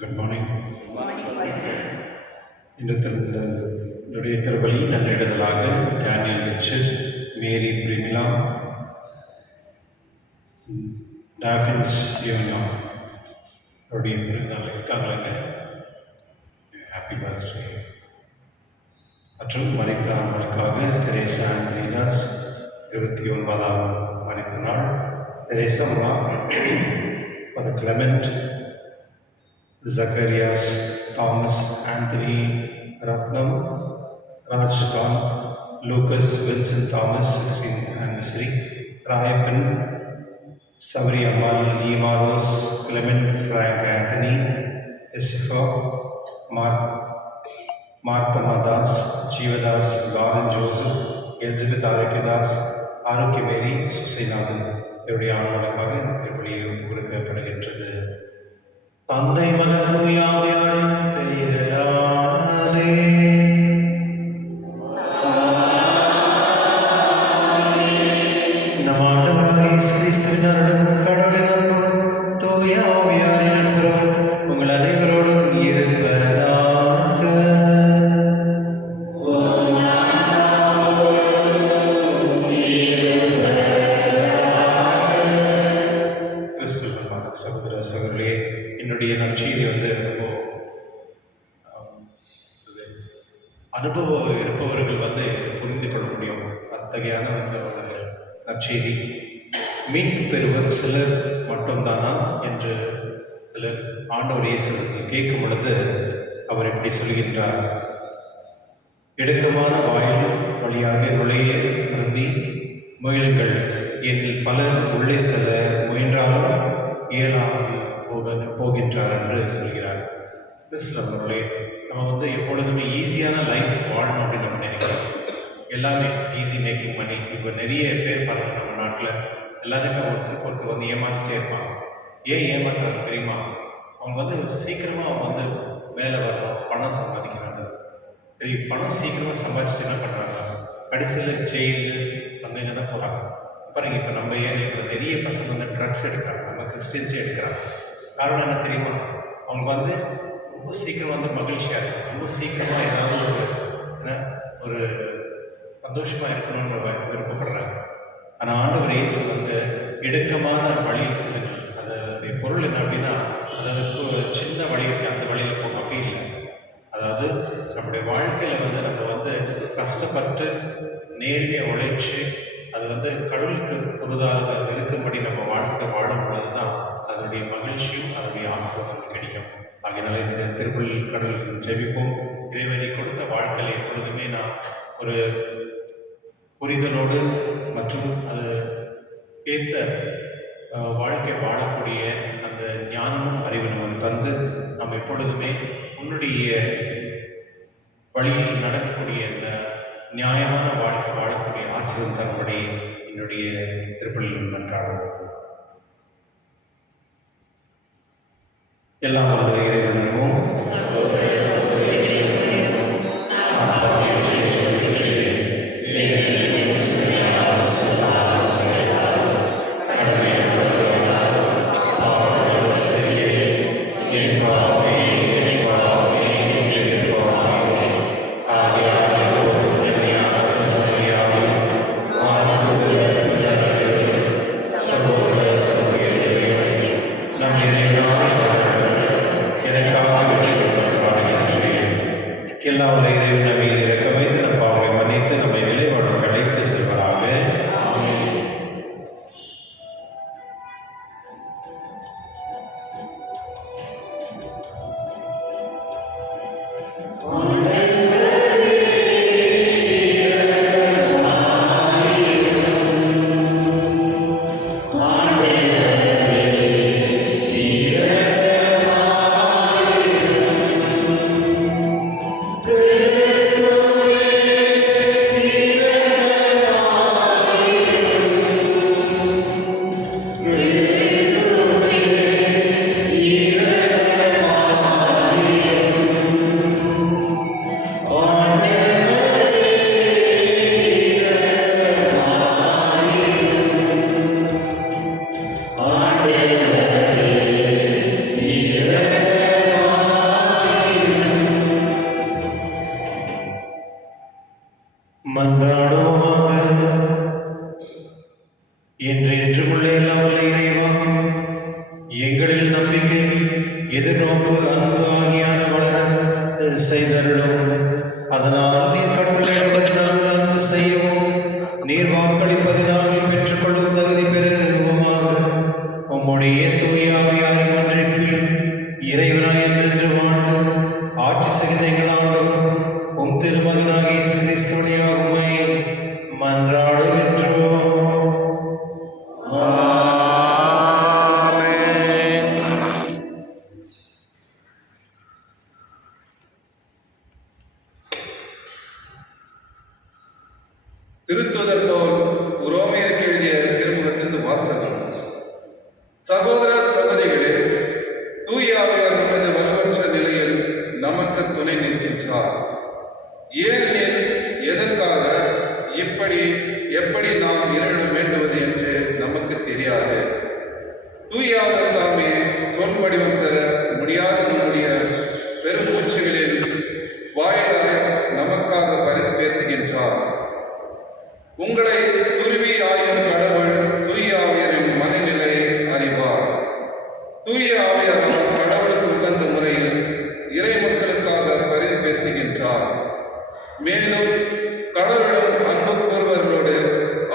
Good morning. இன்றைய திருப்பலி நன்றிடுதலாக டேனியல் ரிச்சர்ட், மேரி பிரிமிலா, டாஃபின்ஸ் யோனா அவருடைய பிறந்தநாள் இருக்காங்க. Happy birthday. மற்றும் மரித்த ஆண்களுக்காக தெரேசா ஆந்திரிதாஸ் 29ஆம் மரித்த நாள். Teresa mother Clement, Zacharias, Thomas, Anthony, Ratnam, Rajkanth, Lucas, Wilson Thomas 16th anniversary, Rayappan, Savari Ammal, Lima Rose, Clement, Frank Anthony, எசிஃபா, Marthamma Das, Jeevadas, Lauren Joseph, Elizabeth Arokiadas, Arokia Mary, சுசைநாதன் இவருடைய ஆண்களுக்காக திருப்பலியை ஒப்புக் கொடுக்கப்படுகின்றது. தந்தை மகன் தூய ஆவியாரின் பெயராலே நம் ஆண்டவராகிய இயேசு கிறிஸ்துவின் அருளும் கடவுளின் அன்பும் தூய ஆவியாரின் நட்புறவும் உங்கள் அனைவரோடும் இருப்பதாக. சகோதர சகோதரியே, என்னுடைய நற்செய்தி ரொம்ப அனுபவம் இருப்பவர்கள் புரிந்து கொள்ள முடியும். அத்தகையான ஒரு நற்செய்தி. மீட்பு பெறுவர் சிலர் மட்டும்தானா என்று சிலர் ஆண்டவர் இயேசுவிடத்தில் கேட்கும் பொழுது அவர் இப்படி சொல்கின்றார்: இடுக்கமான வாயில் வழியாக நுழைய அருந்தி முயலுங்கள், என்னில் பலர் உள்ளே செல்ல முயன்றாலும் இயலாமல் போகின்றார் என்று சொல்கிறார். கிறிஸ்தவர்களே, நம்ம எப்பொழுதுமே ஈஸியான லைஃப் வாழணும் அப்படின்னு நம்ம நினைக்கிறோம். எல்லாமே ஈஸி மேக்கிங் பண்ணி. இப்போ நிறைய பேர் பாருங்கள், நம்ம நாட்டில் எல்லாருமே ஒருத்தருக்கு ஏமாற்றிட்டே இருப்பாங்க. ஏன் ஏமாத்துறாங்க தெரியுமா? அவங்க சீக்கிரமாக வேலை வரணும், பணம் சம்பாதிக்கிறாங்க. சரி, பணம் சீக்கிரமாக சம்பாதிச்சுட்டு என்ன பண்ணுறாங்க? கடைசியில் ஜெயிலு இங்கே தான் போகிறாங்க. பாருங்கள், இப்போ நம்ம ஏரியாவில் நிறைய பசங்க ட்ரக்ஸ் எடுக்கிறாங்க, நம்ம கிறிஸ்டின்ஸே எடுக்கிறாங்க. காரணம் என்ன தெரியுமா? அவங்க ரொம்ப சீக்கிரம் மகிழ்ச்சியாக இருக்கும், ரொம்ப சீக்கிரமாக ஏதாவது ஒரு சந்தோஷமாக இருக்கணும்னு விருப்பப்படுறாங்க. ஆனால் ஆண்டவர் இயேசு இடுக்கமான வழியில் செல்லுங்கள். அதனுடைய பொருள் என்ன அப்படின்னா, அதற்கு ஒரு சின்ன வழி இருக்குது, அந்த வழியில் போக அப்படி இல்லை. அதாவது நம்முடைய வாழ்க்கையில் நம்ம கஷ்டப்பட்டு நேர்மையாக உழைச்சி அது கடவுளுக்கு பொருளாக இருக்கும்படி நம்ம வாழ்க்கை வாழும் பொழுது தான் அதனுடைய மகிழ்ச்சியும் அதனுடைய ஆசீர்வாதம் கிடைக்கும். ஆகையினால என்னுடைய திருப்பலி கடவுள் ஜெபிப்போம். இறைவனை கொடுத்த வாழ்க்கையில் எப்பொழுதுமே நான் ஒரு புரிதலோடு மற்றும் அது ஏற்ற வாழ்க்கை வாழக்கூடிய அந்த ஞானமும் அறிவு நமக்கு தந்து நம்ம எப்பொழுதுமே உன்னுடைய வழியில் நடக்கக்கூடிய இந்த நியாயமான வாழ்க்கை வாழக்கூடிய ஆசீர்வாதம் தரும்படி என்னுடைய திருப்பலியில் நன்றாடுவோம். எல்லாம் வல்ல இறைவனும் என்றென்றும் உள்ள எல்லாம் வல்ல இறைவா, எங்களில் நம்பிக்கை, எதிர்நோக்கு, அன்பு ஆகியான வளர செய்தருளும். அதனால் நீர் கட்டளையிடுவதனால் அன்பு செய்யவும், நீர் வாக்களிப்பதனால் பெற்றுக்கொள்ளும் தகுதி பெறுவோமாக. உம்முடைய தூய ஆவியாரின் ஒன்றிப்பில் இறைவனாய் என்றென்று வாழ்ந்து ஆட்சி செய்த எங்கள் ஆண்டவரும் உம் திருமகனாகிய இயேசு கிறிஸ்துவின் உம்மை மன்றாடுகின்றோம். திருத்தூதர் பவுல் உரோமையருக்கு எழுதிய திருமுகத்திலிருந்து வாசகம். சகோதர சகோதரிகளே, தூய ஆவியார் நமது வலுவற்ற நிலையில் நமக்கு துணை நிற்கின்றார். ஏனெனில் எதற்காக எப்படி நாம் இறைவனிடம் வேண்டுவது என்று நமக்கு தெரியாது. தூய ஆவியார் தாமே சொல் வடிவம் பெற முடியாத நம்முடைய பெரும் மூச்சுகளில் வாயிலாய் நமக்காக பரிந்து பேசுகின்றார். உங்களை துருவி ஆயும் கடவுள் தூய ஆவியரின் மனநிலை அறிவார். தூய ஆவியார் கடவுளுக்கு உகந்த முறையில் இறை மக்களுக்காக பரிந்து பேசுகின்றார். மேலும் கடவுளிடம் அன்பு கூறுவர்களோடு,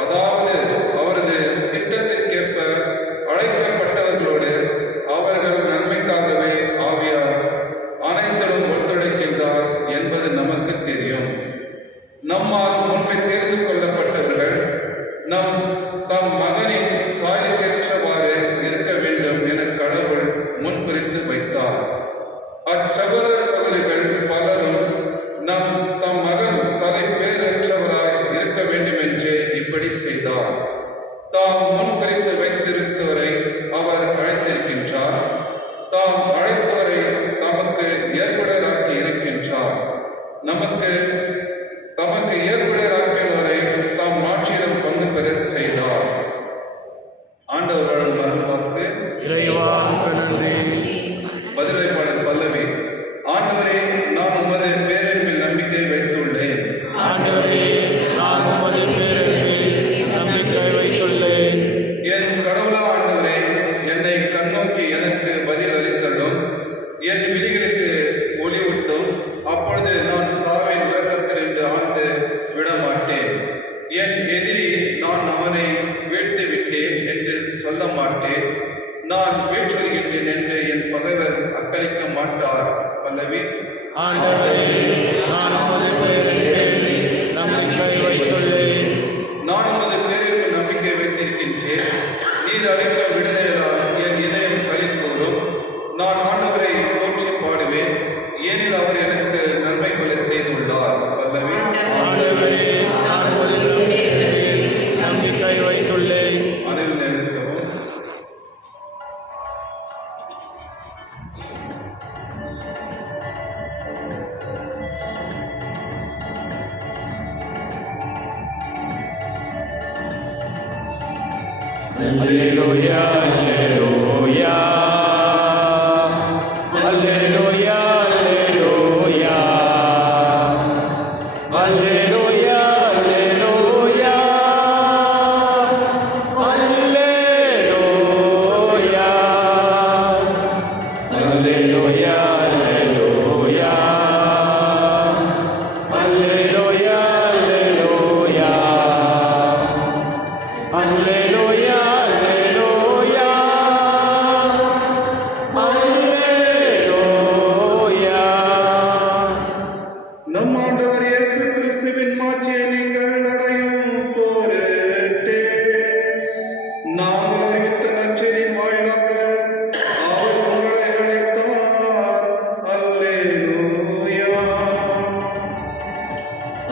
அதாவது அவரது திட்டத்திற்கேற்ப அழைக்கப்பட்டவர்களோடு அவர்கள் நன்மைக்காகவே ஆவியார் அனைத்திலும் ஒத்துழைக்கின்றார் என்பது நமக்கு தெரியும். நம்மால் முன்பே தேர்ந்து கொள்ளப்பட்டவர்கள் தம் மகனின் சாயலுக்கேற்றவாறு இருக்க வேண்டும் என கடவுள் முன்குறித்து வைத்தார். அச்சகோதர சகோதரிகள் பலரும் தம் மகன் தலைப்பேரற்றவராய் இருக்க வேண்டும் என்றே இப்படி செய்தார். தாம் முன்குறித்து வைத்திருந்தவரை அவர் அழைத்திருக்கின்றார். தாம் அழைத்தவரை தமக்கு ஏற்புடையராக்கி இருக்கின்றார். தமக்கு ஏற்புடையராக்கினவரை தாம் ஆட்சியிலும் பங்கு பெற செய்தார். ஆண்டவருடன் மரணவாக்கு. இறைவாவுக்கு நன்றி. பதிலைப்பாளர் பல்லவி. ஆண்டவரே, நான் உமது பேரன்பில் நம்பிக்கை வைத்துள்ளேன். ஆண்டவரே, நான் உமது பேரன்பில் நம்பிக்கை வைத்துள்ளேன். என் கடவுளா ஆண்டவரே, என்னை கண்ணோக்கி எனக்கு பதில் அளித்தள்ளும். என் விழிகளுக்கு ஒளிவூட்டும். அப்பொழுது நான் சாவின் உறக்கத்திலிருந்து ஆழ்ந்து விடமாட்டேன். என் எதிரி நான் அவனை வீழ்த்தி விட்டேன் என்று சொல்ல மாட்டேன். நான் வீழ்ச்சுகின்றேன் என்று என் பகைவர் அக்களிக்க மாட்டார். பல்லவி. ஆண்டவரே, நான் உமது பேரன்பில் நம்பிக்கை வைத்துள்ளேன். நான் உமது பேரில் நம்பிக்கை வைத்திருக்கின்றேன். நீர் அளிக்கும் விடுதலால் என் இதயம் களி கூறும். நான் ஆண்டவரை போற்றி பாடுவேன், ஏனில் அவர் எனக்கு நன்மை பல செய்துள்ளார். பல்லவி. ஆண்டவரே, நான் உமது பேரன்பில் நம்பிக்கை வைத்துள்ளேன். அனைவரும் எழுத்தவும். அல்லேலூயா, அல்லேலூயா, அல்லேலூயா, அல்லேலூயா, அல்லேலூயா, அல்லேலூயா, அல்லேலூயா, அல்லேலூயா, அல்லேலூயா, அல்லேலூயா, அல்லேலூயா. நம் ஆண்டவர் இயேசு கிறிஸ்துவின் மாட்சியை நீங்கள் அடையும் பொருட்டு நாங்கள் அறிவித்த நற்செய்தியின் வாயிலாக அவர் உங்களை அழைத்தார். அல்லேலூயா.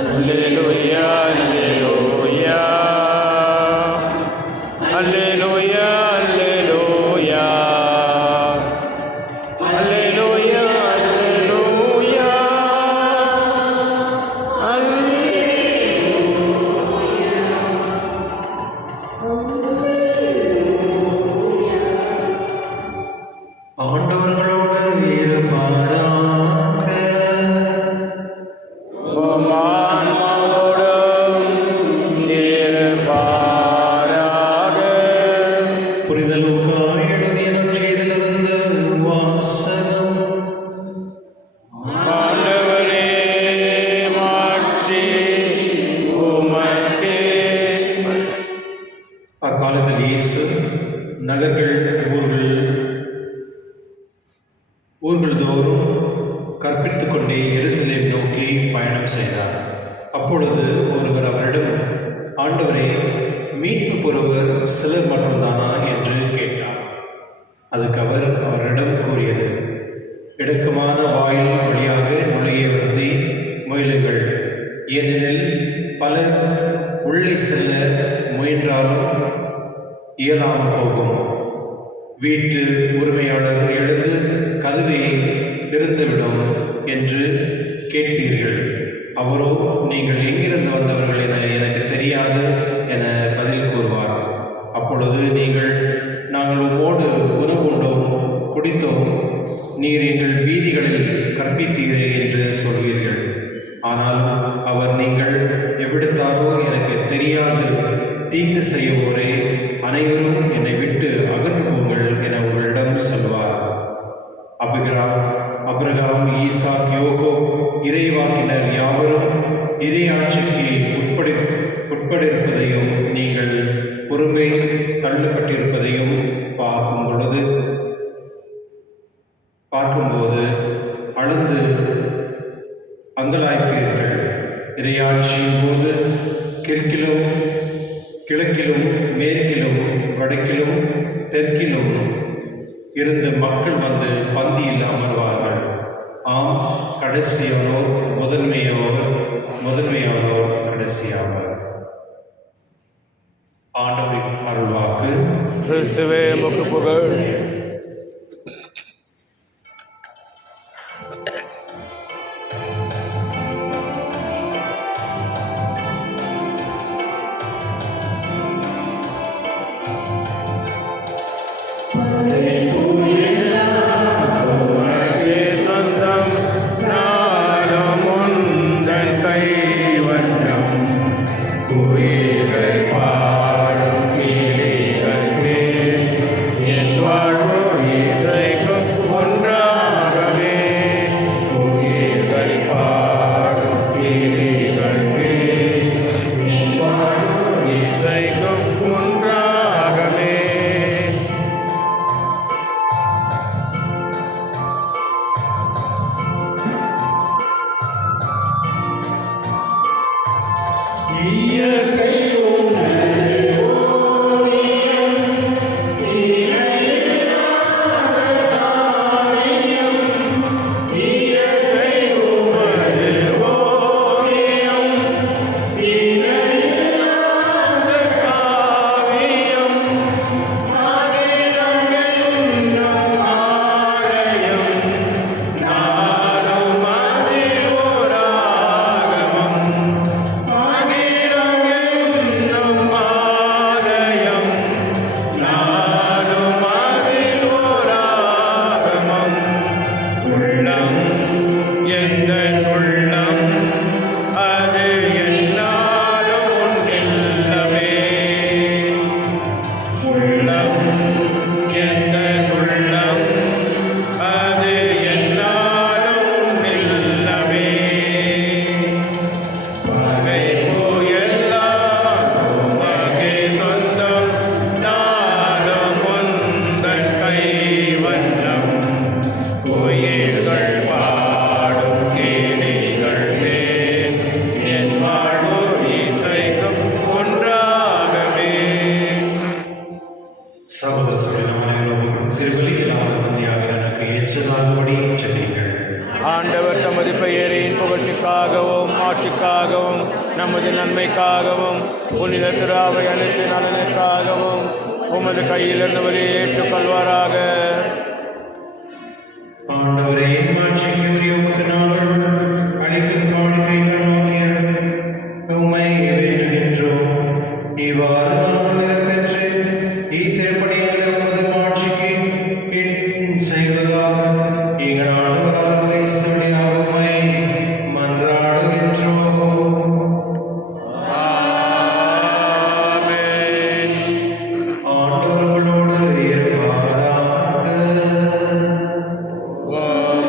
அல்லேலூயா, அல்லேலூயா, அக்காலத்தில் இயேசு நகர்கள் ஊர்கள் தோறும் கற்பித்துக் கொண்டே எருசலேம் நோக்கி பயணம் செய்தார். அப்பொழுது ஒருவர் அவரிடம், ஆண்டவரே, மீட்பு பெறுவர் சிலர் மட்டும்தானா என்று கேட்டார். அதுக்கு அவர் அவரிடம் கூறியது, இடுக்கமான வாயில் வழியாக நுழைய வருந்தி முயலுங்கள், ஏனெனில் பலர் உள்ளே செல்ல முயன்றாலும் இயலாமல் போகும். வீட்டு உரிமையாளர் எழுந்து கதவை திறந்துவிடும் என்று கேட்பீர்கள். அவரோ, நீங்கள் எங்கிருந்து வந்தவர்கள் என எனக்கு தெரியாது என பதில் கூறுவார். அப்பொழுது நீங்கள், நாங்கள் உம்மோடு உணவு உண்டோம், குடித்தோம், நீர் எங்கள் வீதிகளில் கற்பித்தீரே என்று சொல்வீர்கள். ஆனால் அவர், நீங்கள் எவ்விடத்தாரோ எனக்கு தெரியாது, தீங்கு செய்வோரே, அனைவரும் என்னை விட்டு அகன்று போங்கள் என உங்களிடம் சொல்வார். அபிரகாம், ஈசாக், யாக்கோபு இறைவாக்கினர் யாவரும் இறையாட்சிக்கு உட்பட்டிருப்பதையும் நீங்கள் பொறுமை தள்ளப்பட்டிருப்பதையும் பார்க்கும்போது அழுந்து அங்கலாய்ப்பீர்கள். இறையாட்சியின் போது கிழக்கிலும் மேற்கிலும் வடக்கிலும் தெற்கிலும் இருந்த மக்கள் வந்து பந்தியில் அமர்வார்கள். ஆம், கடைசியானோர் முதன்மையானோர் கடைசியாவர். ஆண்டவரின் அருள்வாக்கு. கிறிஸ்துவே உமக்கு புகழ். சொந்தம் நாளும் உந்தன் கைவண்ணம், உயிர்கள் பாடும் கிளிகள் பேச, என் வாழ்வு இசைக்கும் ஒன்றாகவே. உயிர்கள் பாடும் கிளிகள் பேச, என் வாழ்வு இசைக்கும் ஒன்றாகவே. இயற்கை உனது ஓவியம், இணையில்லாத காவியம். இயற்கை உனது ஓவியம், இணையில்லாத காவியம். அகிலமென்னும் ஆலயம், நானும் அதில் ஓராகமம். அகிலமென்னும் ஆலயம், நானும் அதில் ஓராகமம். உள்ளம் எங்கள் உள்ளம், அது என்னாலும் உன் இல்லமே. உள்ளம் எங்கள் உள்ளம், அது என்னாலும் உன் இல்லமே. பகைப்பு எல்லாம் உமக்கே சொந்தம், நாளும் உந்தன் கைவண்ணம். உயிர்கள் பாடும் கிளிகள் பேச, என் வாழ்வு இசைக்கும் ஒன்றாகவே. சகோதர சகோதரர்களே, திருவள்ளியில் தந்தையாக எனக்கு ஏற்றதாகும்படி செல்லுங்கள். ஆண்டவர் தமது பெயரின் புகழ்ச்சிக்காகவும் ஆட்சிக்காகவும் நமது நன்மைக்காகவும் புனித திருவை அனைத்து நலனுக்காகவும் உமது கையிலிருந்து வழியை ஏற்றுக்கொள்வாராக. ஆண்டவரே, மாட்சிக்கு உமக்கு நாங்கள் அளிக்கும் காணிக்கைகள் நோக்கிய உம்மை வேண்டுகின்றோம். இவ்வாறு நாங்கள் நிறைவேற்று இத்திருப்பணிகளை உமது மாட்சிக்கு செய்வதாக எங்கள் ஆண்டவராக கிறிஸ்து வழியாக உம்மை மன்றாடுகின்றோம். ஆமென். ஆண்டவர் உங்களோடு இருப்பாராக. உம்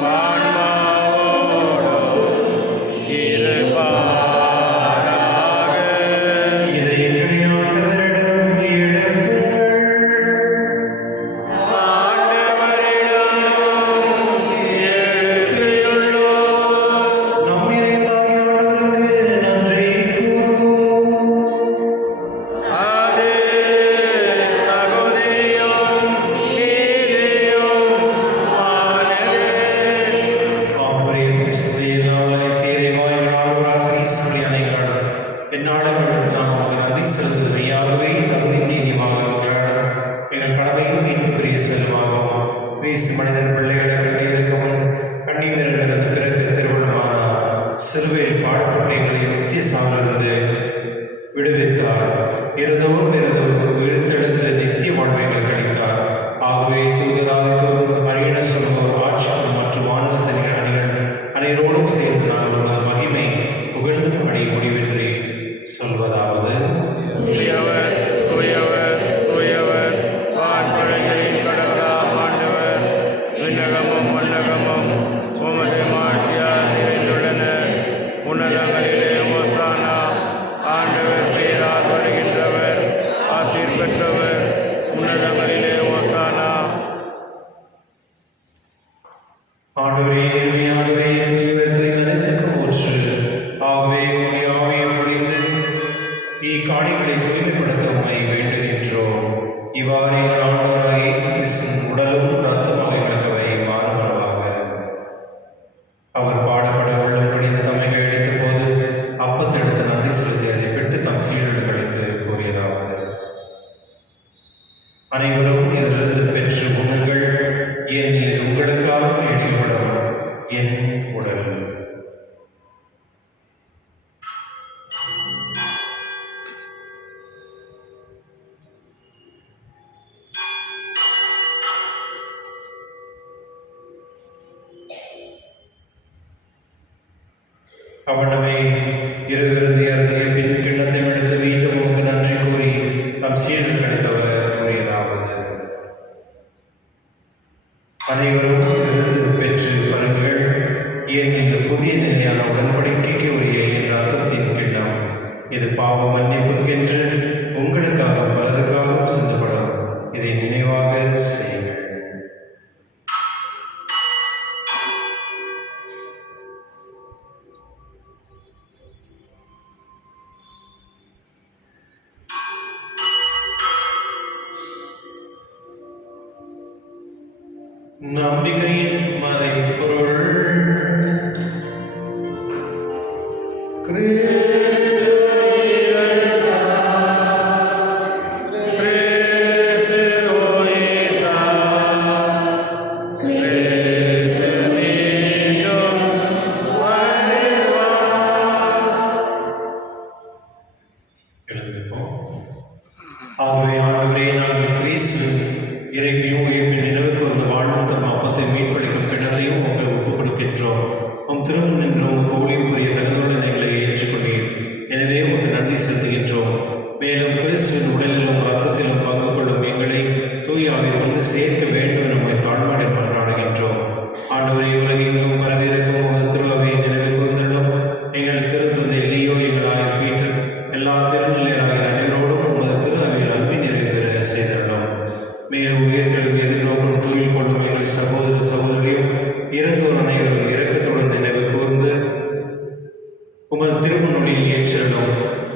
இவ்வாறு எங்கள் ஆண்டவராகிய இயேசு கிறிஸ்துவின் உடலும் இரத்தமாக எங்களுக்கவை மாறுபடுவாங்க. அவர் பாடுபட உள்ளம் கடிந்து தம்மை கையெடுத்த போது அப்பத்தை எடுத்து நன்றி செலுத்தி அதை பெற்று தம் சீடர்களுக்கு அளித்து கூறியதாவது: அனைவரும் இதிலிருந்து பெற்று உண்ணுங்கள், ஏனெனில் இது உங்களுக்காக கையளிக்கப்படும் என் உடல். அவனமே இருவிருந்தி அருந்திய பின் கிண்ணத்தை எடுத்து மீண்டும் உமக்கு நன்றி கூறி தம் சீடர்களுக்கு அளித்தவர் கூறியதாவது: அனைவரும் இதிலிருந்து பெற்று பருங்கள், ஏனெனில் இது புதிய நிலையான உடன்படிக்கைக்கு உரிய என் ரத்தத்தின் கிண்ணம். இது பாவ மன்னிப்புக்கென்று உங்களுக்காக பலருக்காகவும் சிந்தப்படும். இதை நினைவாக செய்யுங்கள். நம்பிக்கையின் மறைபொருள் எழுந்திருப்போம். ஆகவே ஆண்டவரே, நாங்கள் கிறிஸ்து இறைமையும் உயிர்ப்பின் நினைவு கூர்ந்து வாழும் தம் அப்பத்தை மீட்பளிக்கும் கிண்ணத்தையும் உங்கள் ஒப்புக் கொடுக்கின்றோம். உம் திருமணம் நின்று உங்கள் ஊழியம் புரிய தகுந்தவுடன் எங்களை ஏற்றுக்கொண்டீர். எனவே உமக்கு நன்றி செலுத்துகின்றோம். மேலும் கிறிஸ்துவின் உடலிலும் இரத்தத்திலும் பங்கு கொள்ளும் எங்களை தூய ஆவியில் ஒன்று சேர்க்க வேண்டும் என உம்மை தாழ்மையுடன் கொண்டாடுகின்றோம். ஆண்டவரே, உலகெங்கும் பரவியிருக்கும் உமது திருஅவையை நினைவு கூர்ந்தள்ளும். எங்கள் திருத்தந்தை லியோ, எங்கள் ஆயர் பீட்டர், எல்லா திருநிலையராகிய அனைவரோடும் உமது திரு அவையில் அன்பின் நிறைவு பெற செய்தள்ளும். மேலும் உயிர்த்தெழும் எதிர்நோக்கும் துயில் கொள்ளும் எங்கள் சகோதர சகோதரியும் இறந்தோர் அனைவரும் இரக்கத்துடன் நினைவு கூர்ந்து உமது திருமுன்னிலையில் ஏற்றலும்.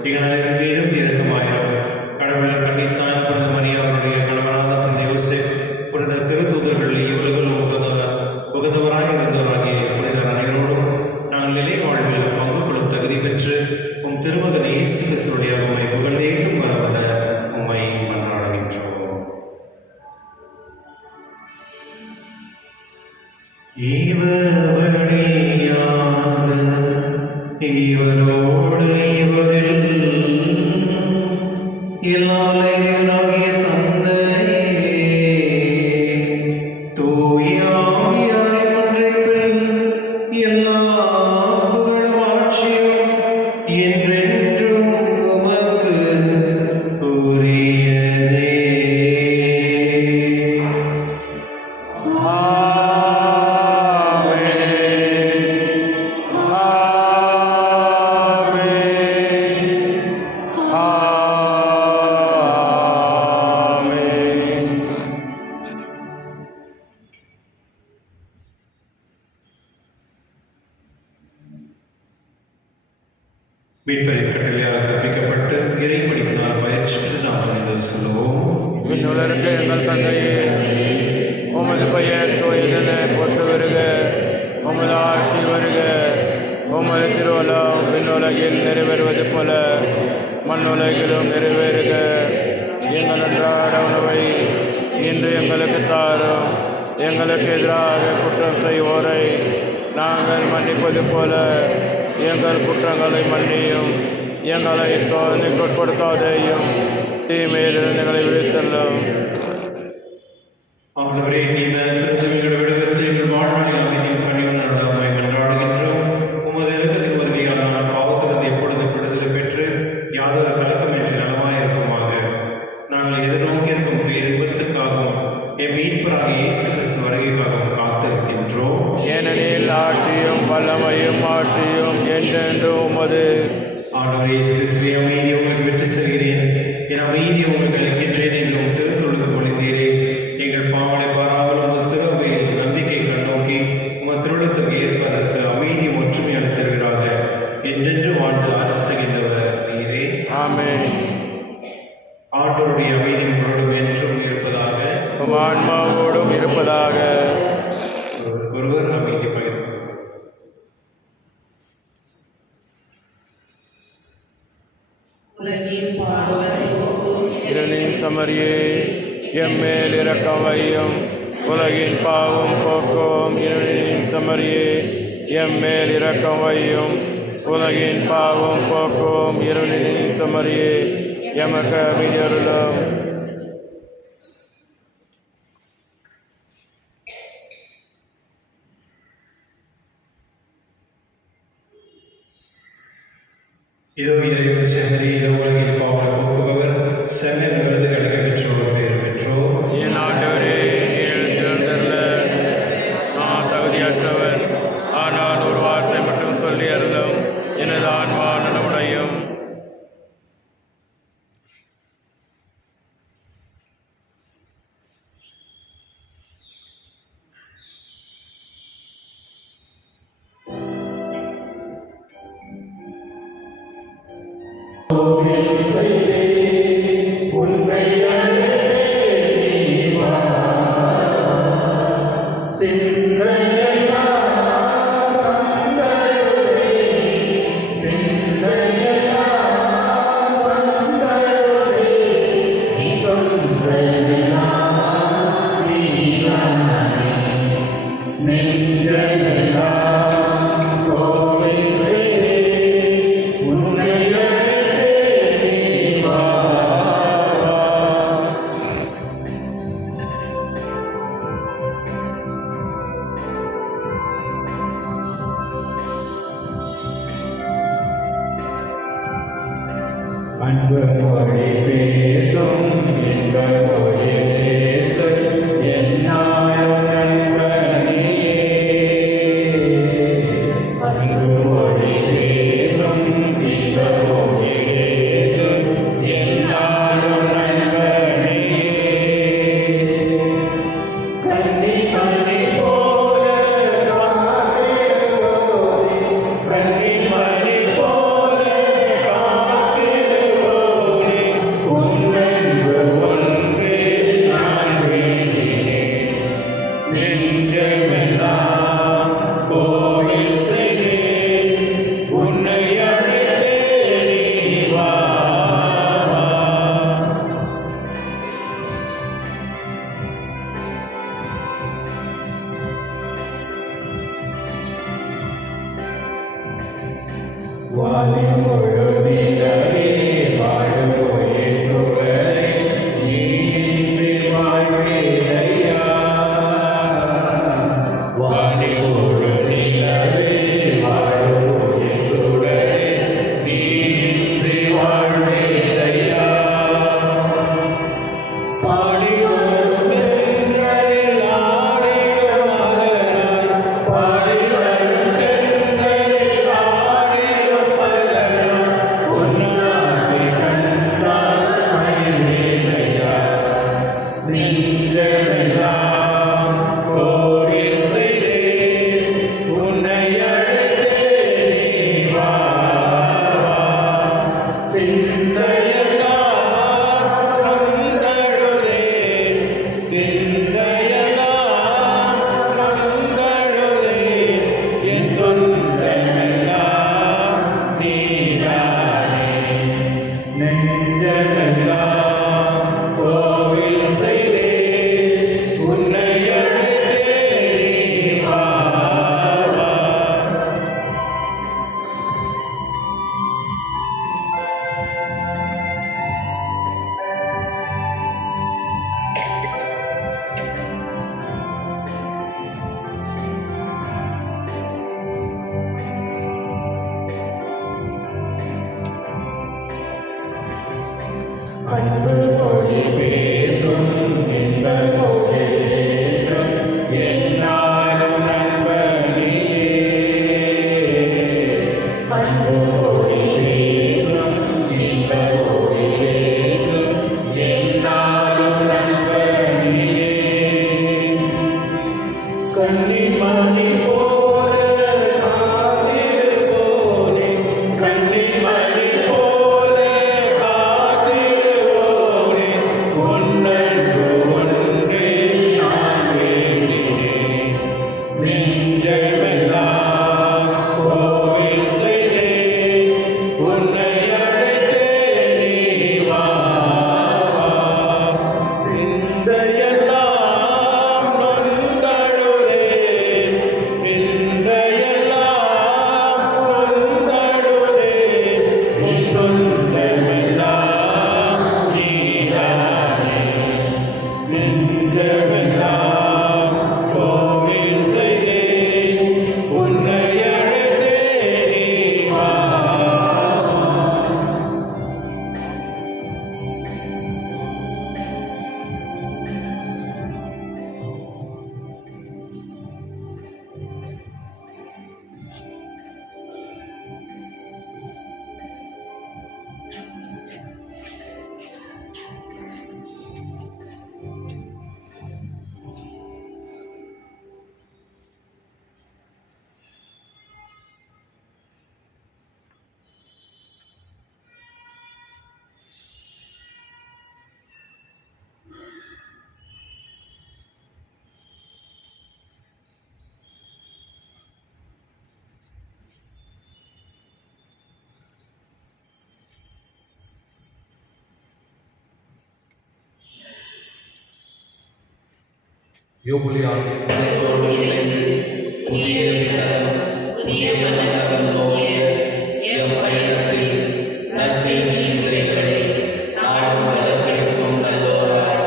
எங்கள் அனைவரின் மீதும் இரக்கமாயிரும். கடவுள் கண்டித்தான் புனித மரியா, அவருடைய கணவரான புனித யோசேப், புனித திருத்தூதர்கள், இவ்வுலகில் உகந்தவராக இருந்தவராகிய புனிதர் அனைவரோடும் நாங்கள் நிலை வாழ்வில் பங்கு கொள்ளும் தகுதி பெற்று உம் திருமகன் இயேசு கிறிஸ்துவுடைய உம்மை புகழ்ந்தேத்தும் வரவல்ல உம்மை மன்றாடுகின்றோம். இவர் வழியாக இவரோடு இவரில் எல்லாரையுனாகிய தந்தையே, தூய ஆவியாரின் ஒன்றிப்பில் எல்லா புகழும் ஆட்சியும் என்றென்றும் உமக்கு உரியதே. மீட்பரின் கட்டளையால் கற்பிக்கப்பட்டு இறை படிப்பினால் பயிற்சி பெற்று நாம் துணிந்து சொல்லுவோம். விண்ணுலருக்கு எங்கள் தந்தையே, உமது பெயர் தூயதென போற்று வருக. உமது ஆட்சி வருக. உமது திருவுளம் விண்ணுலகில் நிறைவேறுவது போல மண்ணுலகிலும் நிறைவேறுக. எங்கள் அன்றாட உணவை இன்று எங்களுக்கு தாரும். எங்களுக்கு எதிராக குற்றம் செய்வோரை நாங்கள் மன்னிப்பது போல எங்கள் குற்றங்களை மன்னியும். எங்களை சோதனைக்கு உட்படுத்தாதேயும், தீமையிலிருந்து எங்களை விடுவித்தள்ளும். ஆண்டவரே, தீமை திருத்தங்களை விடுவித்து எங்கள் வாழ்நாளில் அமைதியும் பணியும் நல்லமை கொண்டாடுகின்றோம். உமது இறக்கத்தின் வருகையால் நான் பாவத்திலிருந்து எப்பொழுது விடுதலை பெற்று யாதொரு கலக்கமின்றி நலமாயிருக்குமாக. நாங்கள் எதிர்நோக்கியிருக்கும் பேரின்பத்துக்காகவும் என் மீட்பராகிய இயேசு கிறிஸ்து வருகைக்காகவும் காத்திருக்கின்றோம். ஏனெனில் ஆட்சியும் வல்லமையும் ஆட்சியும் என்றென்றும் உமது. ஆண்டவரே இயேசு கிறிஸ்துவே, அமைதியை உங்களுக்கு விட்டு செல்கிறேன், என் அமைதியை உங்களுக்கு அளிக்கின்றேன் என்றும் திருத்தொழுது மொழிந்தீரே. எங்கள் பாவங்களை பாராமல் உமது திரு அவையில் நம்பிக்கை கண்ணோக்கி உமது திருவுளத்திற்கு ஏற்பதற்கு அமைதி ஒற்றுமை அளித்தருவீராக. என்றென்று வாழ்ந்து ஆட்சி செய்கின்றவர் நீரே. ஆமென். ஆண்டவருடைய அமைதி உங்களோடும் என்றும் இருப்பதாக. உம் ஆன்மாவோடும் இருப்பதாக. ஒருவர் அமைதி பகிர்ந்து இருளின் சமரியே எம்மேல் இரக்கம் வையும். உலகின் பாவம் போக்கும் இருளின் சமரியே எம்மேல் இரக்கம் வையும். உலகின் பாவம் போக்கும் இருளின் சமரியே எமக்கு அமைதி அருளும். இதோ இறைவன் செம்மறி, இதோ உலகின் பாவங்களை போக்குபவர், செம்மறி விருதுகளை பெற்றோர் பெயர் பெற்றோர். என் ஆண்டவரே, எழுந்தருள நான் தகுதியற்றவன். ஆனால் ஒரு வார்த்தை மட்டும் சொல்லி அருளும், எனது ஆன்மா நலமுடையும். அன்பு மொழி பேசும் இன்ப மொழி யோபுலியாகிய படைத்தோடு இணைந்து புதிய விண்ணகம் புதிய மன்னகம் நோக்கிய எம் பயணத்தில் நற்செய்தியின் விதைகளை நாடும் வளர்த்தெடுக்கும் நல்லோராய்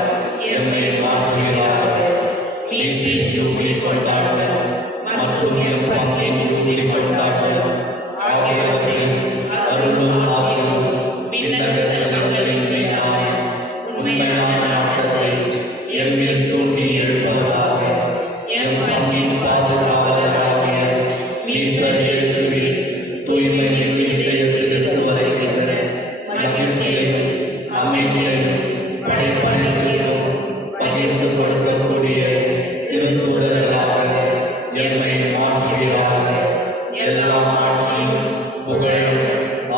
எம்மை மாற்றுகிறாக. மீட்பின் யூபிலி கொண்டாட்டம் மற்றும் எம் பங்கின் யூபிலி கொண்டாட்டம் ஆகியவற்றின் அருளும் ஆசையும் விண்ணக செல்வங்களின் மீதான உண்மையான நாட்டத்தை எம்மில் தூண்டி எழுப்புவதாக. எம் பங்கின் பாதுகாவலராகிய மீட்பர் இயேசுவில் தூய்மை மிகு இதயத்திலிருந்து வருகின்ற மகிழ்ச்சியையும் அமைதியையும் படைப்பனைகளையும் பகிர்ந்து கொடுக்கக்கூடிய திருத்தூதர்களாக எம்மை மாற்றுகிறாக. எல்லா ஆட்சியும் புகழும்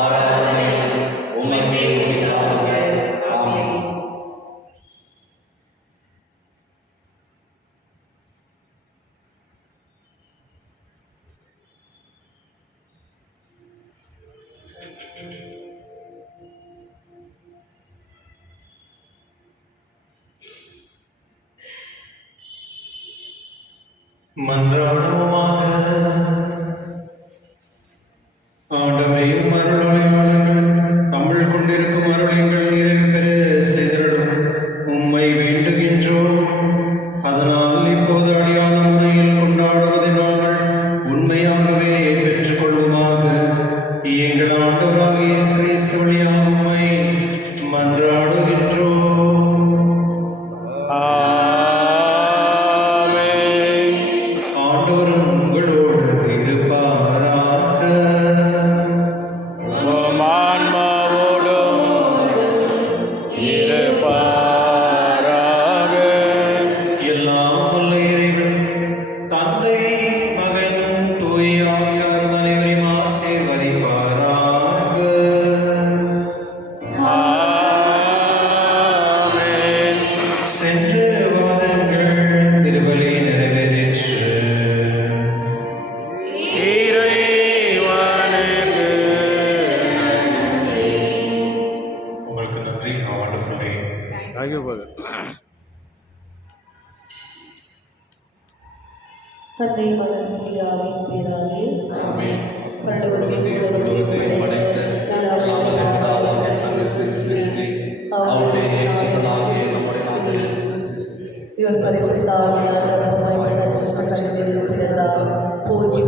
ஆராதனையும் உமக்கே உரித்தாக. ஆமென். மன்றாடுவோமாக. ஆண்டவரே, உம் அருளாளர்கள் தமிழ் கொண்டிருக்கும் அருளங்கள் நிறைவு பெற செய்தருளும் உம்மை வேண்டுகின்றோம். அதனால் இப்போது அடியான முறையில் கொண்டாடுவதை நாங்கள் உண்மையாகவே பெற்றுக்கொள்வோமாக. எங்கள் ஆண்டவராகிய இயேசு கிறிஸ்து வழியாக உம்மை மன்றாடுகின்றோம். ஆண்டவர் உங்களோடு இருப்பாராக. உம் ஆன்மாவோடும் இருப்பாராக. எல்லாம் வல்ல இறைவன் தந்தை, மகன், தூய ஆவியார் அனைவரையும் ஆசீர்வதிப்பாராக. ஆமென். சென்று வாருங்கள், திருப்பலி நிறைவேறிற்று. இறைவனுக்கு உங்களுக்கு நன்றி. wonderful day. Thank you, brother. தந்தை மகன் தூய ஆவியின் பேராலே ஆமென். பரலோகத்தையும் உலகத்தையும் படைத்த நாங்கள் இரண்டாவது கிறிஸ்து அவருடைய இயேசுக்களாகிய நம்முடைய நாங்கள் இவர் பரிசுத்த ஆவியால் கர்ப்பமாய் பெற்ற சிஷ்ட கண்களில் பிறந்தார். போற்றி